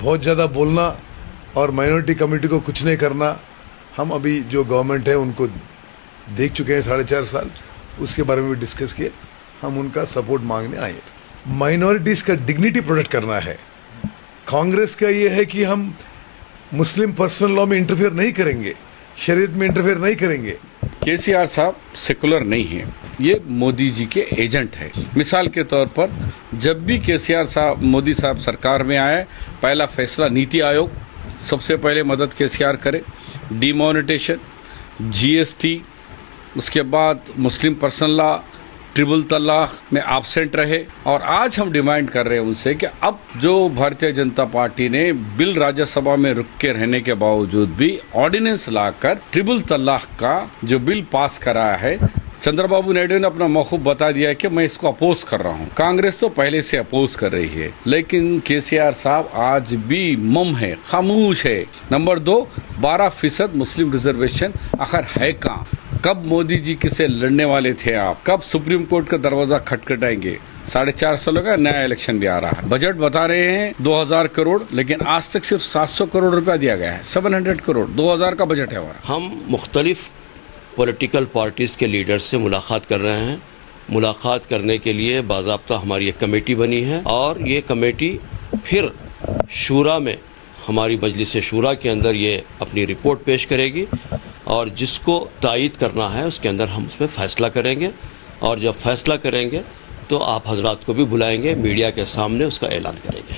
बहुत ज़्यादा बोलना और माइनॉरिटी कम्युनिटी को कुछ नहीं करना, हम अभी जो गवर्नमेंट है उनको देख चुके हैं 4.5 साल, उसके बारे में भी डिस्कस किए, हम उनका सपोर्ट मांगने आए। माइनॉरिटीज़ का डिग्निटी प्रोटेक्ट करना है। कांग्रेस का ये है कि हम मुस्लिम पर्सनल लॉ में इंटरफेयर नहीं करेंगे, शरीयत में इंटरफेयर नहीं करेंगे। केसीआर साहब सेकुलर नहीं है, ये मोदी जी के एजेंट है। मिसाल के तौर पर जब भी केसीआर साहब मोदी साहब सरकार में आए, पहला फैसला नीति आयोग सबसे पहले मदद केसीआर करे, डिमोनेटाइजेशन, जीएसटी, उसके बाद मुस्लिम पर्सनल लॉ, ट्रिपल तलाक में एब्सेंट रहे। और आज हम डिमांड कर रहे हैं उनसे कि अब जो भारतीय जनता पार्टी ने बिल राज्यसभा में रुक के रहने के बावजूद भी ऑर्डिनेंस लाकर ट्रिपल तलाक का जो बिल पास कराया है, चंद्रबाबू नायडू ने अपना मौखूफ बता दिया है कि मैं इसको अपोज कर रहा हूँ। कांग्रेस तो पहले से अपोज कर रही है, लेकिन केसीआर साहब आज भी मम है, खामोश है। नंबर 2, 12% मुस्लिम रिजर्वेशन आखिर है कहाँ? कब मोदी जी से लड़ने वाले थे आप? कब सुप्रीम कोर्ट का दरवाजा खटखटाएंगे? 4.5 सालों का नया इलेक्शन भी आ रहा है। बजट बता रहे हैं 2000 करोड़, लेकिन आज तक सिर्फ 700 करोड़ रुपया दिया गया है। 700 करोड़ 2000 का बजट है हमारा। हम मुख्तलिफ पॉलिटिकल पार्टीज़ के लीडर से मुलाकात कर रहे हैं। मुलाकात करने के लिए बाज़ाब्ता हमारी एक कमेटी बनी है और ये कमेटी फिर शूरा में, हमारी मजलिस शूरा के अंदर ये अपनी रिपोर्ट पेश करेगी और जिसको तायीद करना है उसके अंदर हम उसमें फ़ैसला करेंगे। और जब फैसला करेंगे तो आप हजरात को भी बुलाएंगे, मीडिया के सामने उसका ऐलान करेंगे।